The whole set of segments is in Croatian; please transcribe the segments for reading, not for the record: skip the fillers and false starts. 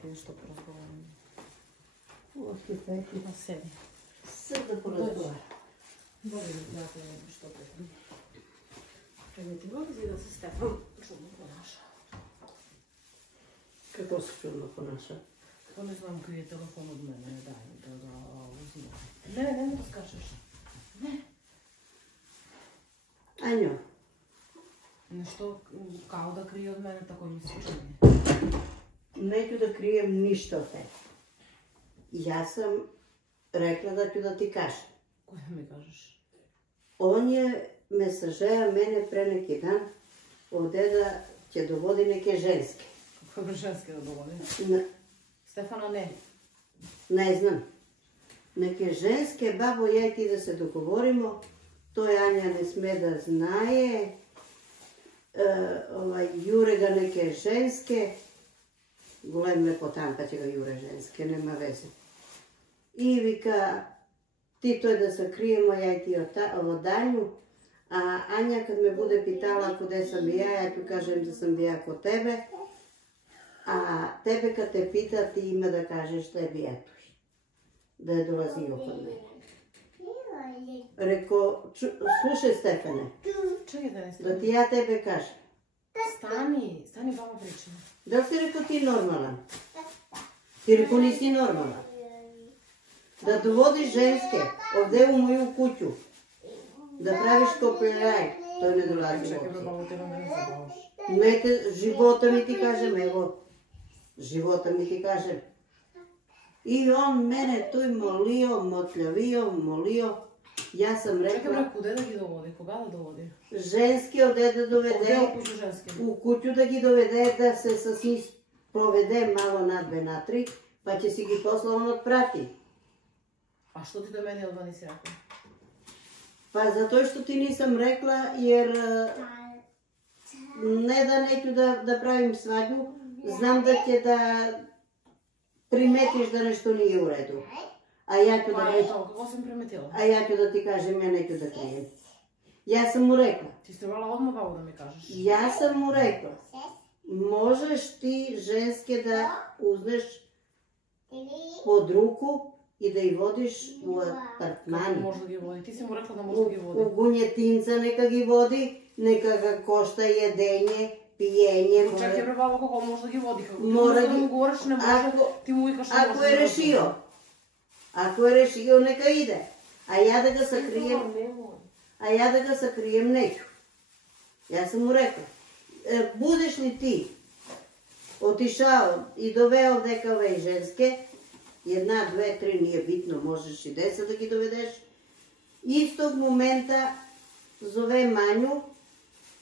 ti nešto porazgovaram. Uvijek peti. Pa sedi. Sve da porazgovaram. Dobro da znate što prekam. Predmeti vlozi da se Stefan čudno ponaša. Kako se čudno ponaša? Pa ne znam koji je telefon od mene, daj da ga uzimam. Ne mi skačeš. Ne. Anjo. Nešto kao da krije od mene, tako mi se čini. Neću da krijem ništa od tebe. Ja sam rekla da ću da ti kažem. Koje mi kažeš? On je mesažeja mene pre neki dan ovdje da će dovodi neke ženske. Kako ženske da dovodi? Stefano, ne. Ne znam. Neke ženske, babo, ja i ti da se dogovorimo. To je Anja ne sme da znaje. Jure ga neke ženske. Golem lepotan pa će ga jure ženske, nema veze. I vika, ti to je da sakrijemo, ja i ti od Anju. A Anja kad me bude pitala kude sam bi ja ću kažem da sam bi ja kod tebe. A tebe kad te pita, ti ima da kažeš tebi eto. Da je dolazio kod mene. Rekao, slušaj Stefane, Čekaj da ne da ti ja tebe kažem. Stani vama pričam. Da li si rekao ti normalan? Ti rekao nisi normalan. Da dovodiš ženske ovdje u moju kuću, da praviš kopiraj, to ne dolazi Čekaj, uopće. babo, te ne zabavaš. Ne, života mi ti kažem, evo, života mi ti kažem. I on mene tu molio, molio. Ja sam rekla... Čekaj, bre, kude da gi dovodi? Koga da dovodi? Ženske ovdje da dovede... Ovdje u kuću ženske? U kuću da gi dovede, da se sa njih provede malo na 2 na 3, pa će si gi posle on otprati. A što ti do meni odva nisi rekla? Pa zato što ti nisam rekla, jer ne da neću da pravim svađu, znam da će da primetiš da nešto nije u redu. A ja ću da reći... Kako sam primetila? A ja ću da ti kažem, ja neću da krijem. Ja sam mu rekla. Ti ste vrala odmah babo da mi kažeš. Ja sam mu rekla. Možeš ti ženske da uzneš pod ruku i da ih vodiš u apartmanu. Može da gi vodi? Ti si mu rekla da može da gi vodi. U gunjetinca neka gi vodi, neka ga košta jedenje, pijenje. Čekaj bre babo, kako može da gi vodi? Kako ti Mora možda da gi- mu govoriš ne može, ti mu uvikaš ne može. Ako je rešio. Ako je rešio, neka ide. A ja da ga sakrijem, neću. Ja sam mu rekla, budeš li ti otišao i doveo neka ove ženske, 1, 2, 3, nije bitno, možeš i 10 da gi dovedeš, istog momenta zove Manju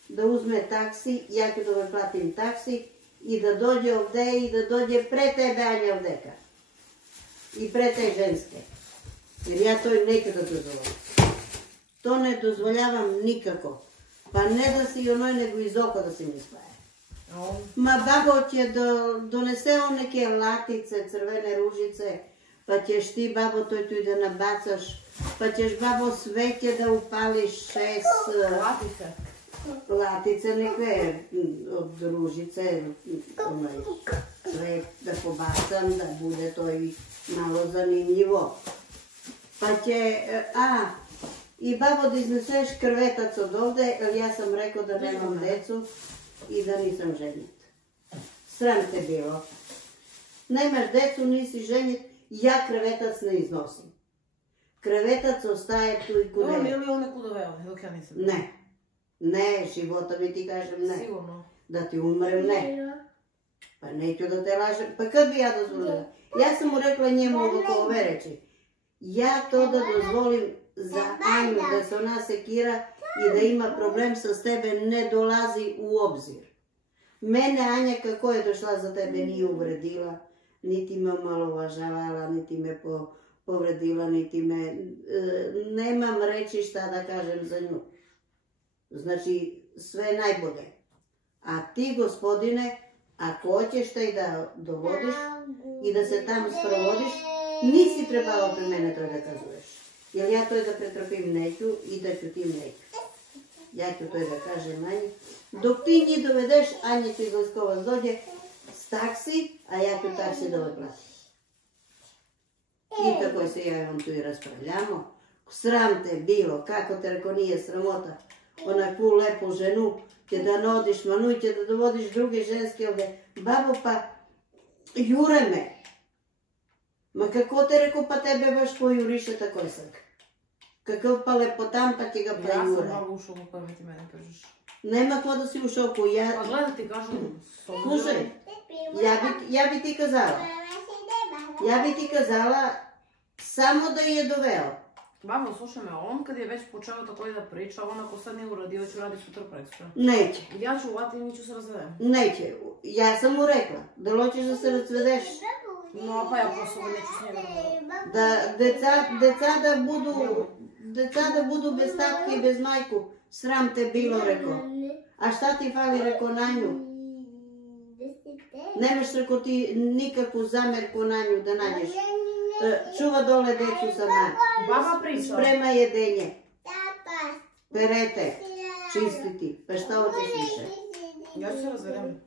da uzme taksi, ja ću da platim taksi i da dođe ovde i da dođe pre tebe Anja ovdeka. I pre te ženske. Jer ja to neću da dozvolim. To ne dozvoljavam nikako. Pa ne da si onoj, nego iz oko da si mi spaje. Ma babo će donese on neke latice, crvene ružice, pa ćeš ti babo to tu da nabacaš, pa ćeš babo sveće da upališ 6... Latice? Latice neke od ružice, sve da pobacam, da bude to i malo zanimljivo. Pa će, i babo da izneseš krvetac od ovde, jer ja sam rekao da nemam decu i da nisam ženit. Sram te bilo. Nemaš decu, nisi ženit, ja krevetac ne iznosim. Krevetac ostaje tu i kude. Nije li on neku doveo, dok ja nisam? Ne, života mi ti kažem ne. Sigurno. Da ti umrem, ne. Pa neću da te lažem, pa kad bi ja dozvolila? Ja sam mu rekla njemu oko ove reči. Ja to da dozvolim za Anju, da se ona sekira i da ima problem sa tebe, ne dolazi u obzir. Mene Anja kako je došla za tebe nije uvredila, niti me omalovažavala, niti me povredila, niti me... Nemam reći šta da kažem za nju. Znači, sve najbolje. A ti, gospodine, ako hoćeš taj da dovodiš i da se tam sprovodiš, nisi trebalo pri mene to da kazuješ. Jer ja to da pretrpim neću i da ću tim neću. Ja ću to da kažem Anji. Dok ti njih dovedeš, Anja će iz Leskovac dođe, taksi, a ja ću taksi da odplatim. I tako se javim tu i raspravljamo. Sram te bilo, kako te reko nije sramota. Onakvu lepu ženu će da nodiš, manuj će da dovodiš druge ženske ovde. Babo, pa jure me. Ma kako te reko, pa tebe baš pojuriše tako sad. Kakav pa lepotan, pa ti ga prejure. Ja sam malo u šoku koja mi ti mene kažeš. Nema ko da si u šoku, Pa gledaj ti kažem. Slušaj, ja bi ti kazala. Ja bi ti kazala samo da je doveo. Babo, slušaj me, on kad je već počeo tako da priča, on ako sad nije uradio, ću raditi sutra prekstra. Neće. Ja ću uvati i mi ću se razvedem. Neće. Ja sam mu rekla da hoćeš da se razvedeš. No, pa ja posao neću s njega razvedem. Da deca da budu bez tatke i bez majku. Sram te bilo, rekao. A šta ti fali, rekao, na nju? Nemaš, rekao, ti nikakvu zamerku na nju da nađeš. Čuva dole decu sama. Baba priča. Sprema jedenje. Perete. Čistiti. Pa šta hoćeš više? Ja ću se razvedem.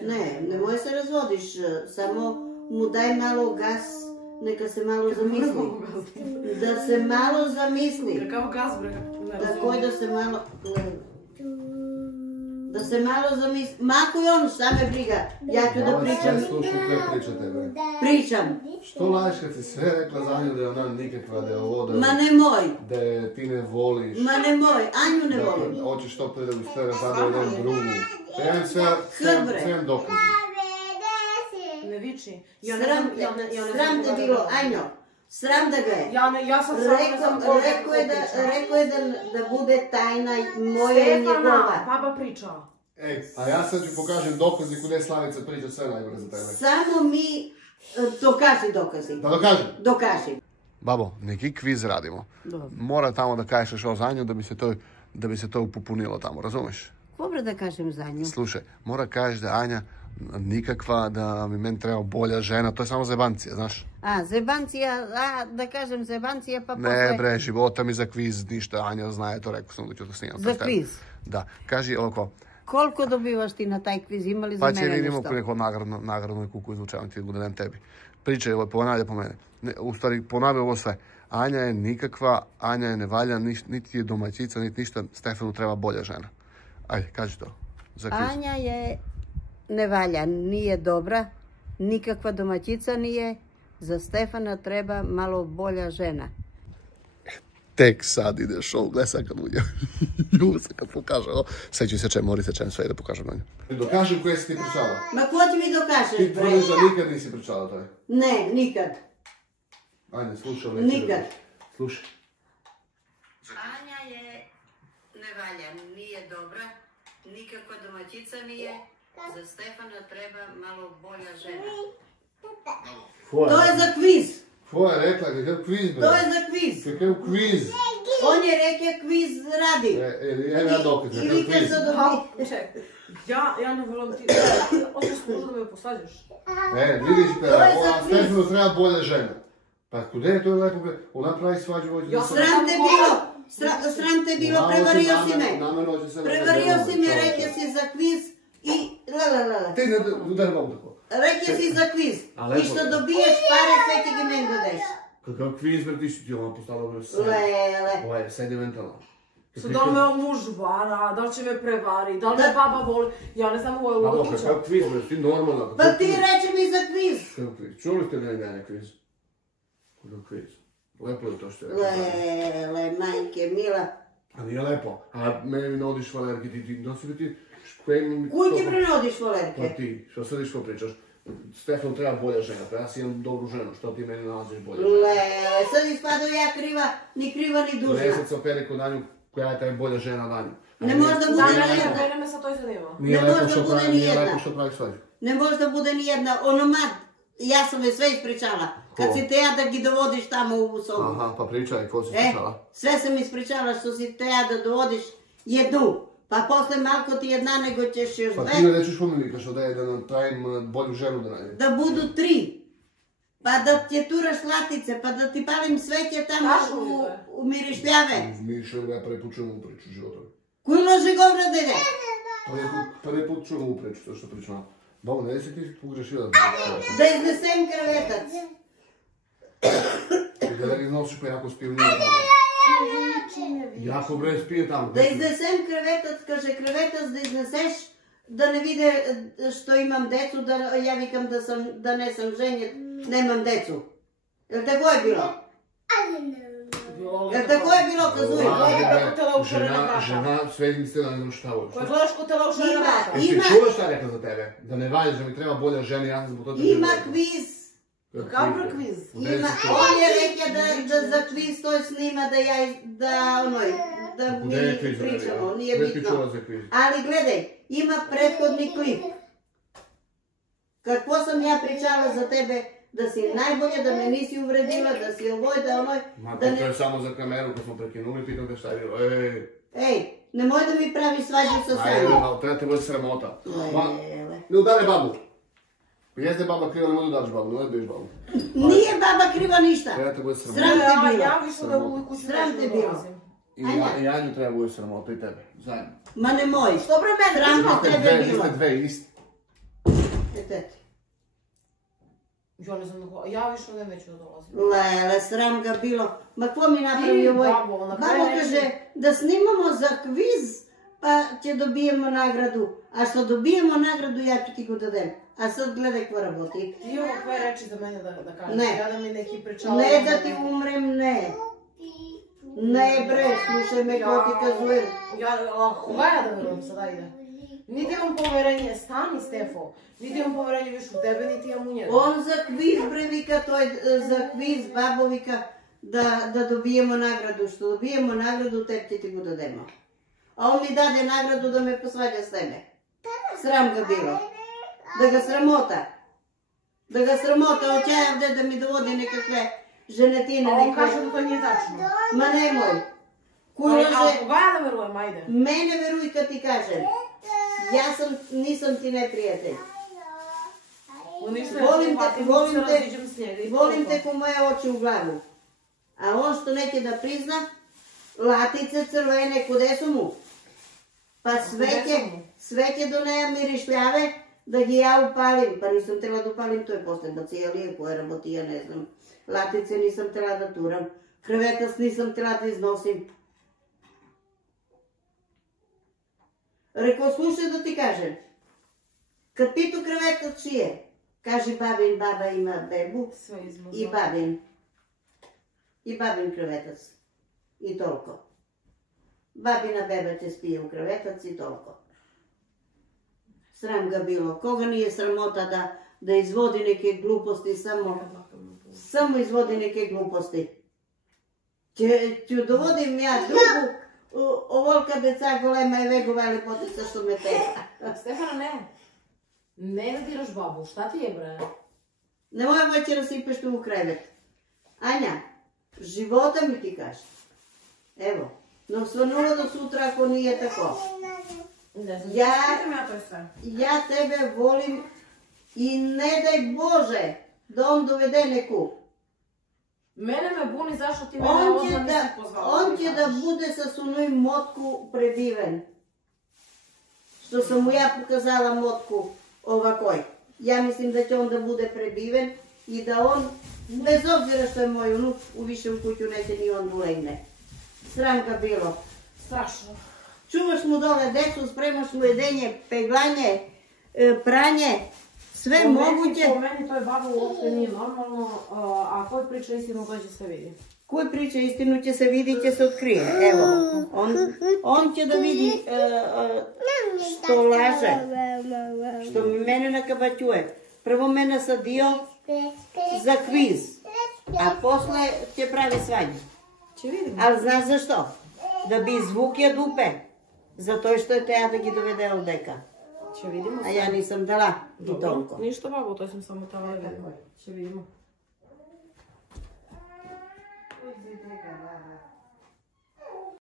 Ne, nemoj se razvodiš. Samo mu daj malo gas. Neka se malo zamisli. Da se malo zamisli. Kakav gas, bre? Da se malo... Da se malo zamisli. Mako i on, šta me briga. Ja ću da pričam. Ja slušam koje pričate, bre. Pričam. Što lažeš kad si sve rekla za nju da je ona nikakva, da je ovo, da nemoj. Da je ti ne voliš. Ma nemoj, Anju ne volim. Da hoćeš to pre da ustere sada jedan drugu. Da ja imam sve dokaze. Ne viči. Sram te bilo, Anjo. Sram da ga je. Ja sam sram. Rekao je da bude tajna moja i njegova. Stefana, baba priča. A ja sad ću pokažem dokazi kude Slavica priča sve najbolje za tebe. Samo mi dokaži dokazi. Da dokažem? Dokaži. Babo, neki kviz radimo. Mora tamo da kažeš o za nju da bi se to upopunilo tamo, razumeš? Dobro da kažem za nju. Slušaj, mora kažeš da Anja nikakva, da mi meni treba bolja žena, to je samo zebancija, znaš? Zebancija, da kažem zebancija pa posle... Ne bre, života mi za kviz, ništa, Anja zna, to rekao sam da ću to snimati. Za kviz? Da, kaži ovako. Koliko dobivaš ti na taj kviz, imali za mene nešto? Pa će vidimo neko nagradnu kuku izvučavam ti da tebi. Pričaj, ponavlja po mene. U stvari, ponavlja ovo sve. Anja je nikakva, Anja je nevalja, niti je domaćica, niti ništa, Stefanu treba bolja žena. Ajde, kaži to. Za kviz. Anja je nevalja, nije dobra, nikakva domaćica nije, za Stefana treba malo bolja žena. Tek sad ideš ovo, gledaj sad kad uđe. Ljubav se kad pokaže ovo. Sad ću sečem, mori sečem sve i da pokažem na nju. Dokažem koje si ti pričala. Ma ko ti mi dokažeš, bre? Ti tvrdiš da nikad nisi pričala taj? Ne, nikad. Ajde, slušaj. Nikad. Slušaj. Anja je nevalja, nije dobra, nikakva domaćica nije, za Stefana treba malo bolja žena. To je za kviz. Tvoja je rekla, kakav kviz, bre? To je za kviz. Kakav kviz? On je rekao kviz radi. Evo ja dokaz, kakav kviz? Ja ne volim ti... Ošto smo možda da me posađaš. Vidiš, Stefanu treba bolja žena. Pa kude je to lepo, bre? Ona pravi svađu ovdje. Sram te bilo, prevario si me. Prevario si me, rekao si za kviz i lalalala. Ti ne mogu tako. Rekao si za kviz. I što dobiješ pare, sve ti ga meni dodeš. Kakav kviz, bre, ti si ti ona postavila bre sve. Ovo je sedimentalno. Sad da li me on muž vara, da li će me prevari, da li me baba voli, ja ne znam ovo je ludo kuća. Kakav kviz, bre, ti normalno. Pa ti reći mi za kviz. Kakav kviz, čuli ste da je kviz? Kakav kviz? Lepo je to što je rekao. Majke, mila. A nije lepo. A meni nodiš valerke, ti nosi bi ti... Kuj ti prenodiš valerke? Pa ti, što sad što pričaš? Stefanu treba bolja žena, pa ja si imam dobru ženu, što ti meni nalaziš bolja žena? Sad ispadao ja kriva, ni dužna. Ne, sad se opere kod Anju, koja je taj bolja žena Danju. Ne može da bude ni jedna. Ne me sad to zanima. Nije lepo što praviš svađu. Ne može da bude ni jedna, onomad. Ja sam je sve ispričala. Kad si te ja da gi dovodiš tamo u sobu. Aha, pa pričaj, ko si ispričala? Sve sam ispričala što si te ja da dovodiš jednu. Pa posle malko ti jedna nego ćeš još dve. Pa ti ne ćeš pomenikaš da je da napravim bolju ženu da nađem. Da budu 3. Pa da ti turaš latice, pa da ti palim sveće tamo u mirišljave. U mirišljave ja prvi put čujem u priču životom. Kuj loži govra dede? Prvi put čujem u priču, to što pričam. Бабо, не си ти погрешила? Да изнесем кревetac. И да ги носиш па яко спивнија тамо. Јако бре спие тамо. Да изнесем кревetac, каже кревetac да изнесеш, да не виде што имам децу, да ја викам да не сам женет, немам децу. Jel tako je bilo? Jel tako je bilo, kazuj? Жена све мисли да не знам šta hoće. Кој гледаш ко телевизор на врата? Ти чуваш šta река за тебе? Да не валиш, да ми треба болја жена, јас сум тоа. Има квиз. Какав квиз? Он je rekao da za kviz to snima da mi pričamo, nije bitno. Ali gledaj, ima prethodni klip. Какво sam ja pričala za tebe, da si najbolje, da me nisi uvredila, da si ovoj, da onoj... Ма, to je само за камеру, kad smo prekinuli, pitam te šta je bilo. Ej, nemoj da mi pravi svađu sa Sanjom. Treba te bude sramota. Ne udari babu. Jeste baba kriva, nemoj da udariš babu, nemoj da biješ babu. Nije baba kriva ništa. Treba te bude sramota. Sram te bilo. Ja više da u kuću Sram te bilo. I Anju treba bude sramota i tebe, zajedno. Ma nemoj. Dobro mene, Sram te tebe bilo. Vi ste dve isti. Eteti. Ja ne znam, ja više ovdje neću da dolazim. Lele, sram ga bilo. Ma ko mi napravi ovoj? Babo kaže da snimamo za kviz, pa će dobijemo nagradu. A što dobijemo nagradu, ja ću ti go dadem. A sad gledaj ko raboti. Ti ovo koje reči za mene da kažeš? Ne. Ja da mi neki pričala... Ne da ti umrem, ne. Ne bre, slušaj me ko ti kazujem. Кога ја да верувам sada ide? Niti imam poverenje, stani Stefo. Niti imam poverenje više u tebe, niti imam u njega. On za kviz bre vika, to je za kviz babo vika da dobijemo nagradu. Što dobijemo nagradu, tep će ti go dademo. A on mi dade nagradu da me posvađa s tebe. Sram ga bilo. Da ga sramota. Da ga sramota, očaja ovdje da mi dovodi nekakve ženetine. A on kaže da to nije tačno. Ma nemoj. A Kulože, кога ја да верувам, ајде? mene veruj kad ti kažem. Ja nisam ti neprijatelj. Volim te ko moje oči u glavu. A on što neće da prizna, latice crvene, kude su mu? Pa sveće do neja mirišljave da gi ja upalim. Pa nisam trebala da upalim, to je posle bacijalije koja rabotija, ne znam. Latice nisam trebala da turam. Krevetac nisam trebala da iznosim. Rekao, slušaj da ti kažem. Kad pitu krevetac čije, kaže babin, baba ima bebu i babin. I babin krevetac. I toliko. Babina beba će spije u krevetac i toliko. Sram ga bilo. Koga nije sramota da izvodi neke gluposti, samo izvodi neke gluposti. Ću dovodim ja drugu, ovolika deca golema i vegova ili potica što me teka. Stefana, ne. Ne da diraš babu, šta ti je bre? Nemoj večera sipeš tu u krevet. Anja, života mi ti kaži. Evo, no svanula do sutra ako nije tako. Ne znam, ja tebe volim i ne daj Bože da on dovede neku. Mene me buni zašto ti mene odmah nisi pozvala. On će da bude sa sunoj motku prebiven. Što sam mu ja pokazala motku ovakoj. Ja mislim da će on da bude prebiven i da on, bez obzira što je moj unuk, u višem kuću neće ni on ulegne. Sram ga bilo. Strašno. Čuvaš mu dole decu, spremaš mu jedenje, peglanje, pranje, sve moguće. Po meni to je babo uopšte nije normalno, a koji priča istinu to će se vidi. Koji priča istinu će se vidi, će se otkrije. Evo, on će da vidi što laže, što mi mene nakabaćuje. Prvo mene sadio za kviz, a posle će pravi svađu. Će vidimo. Ali znaš zašto? Da bi izvukio dupe. Zato što je teja da gi dovede ovdeka. Će vidimo. A ja nisam dala i toliko. Ništa babo, to sam samo tamo da vidimo. Će vidimo.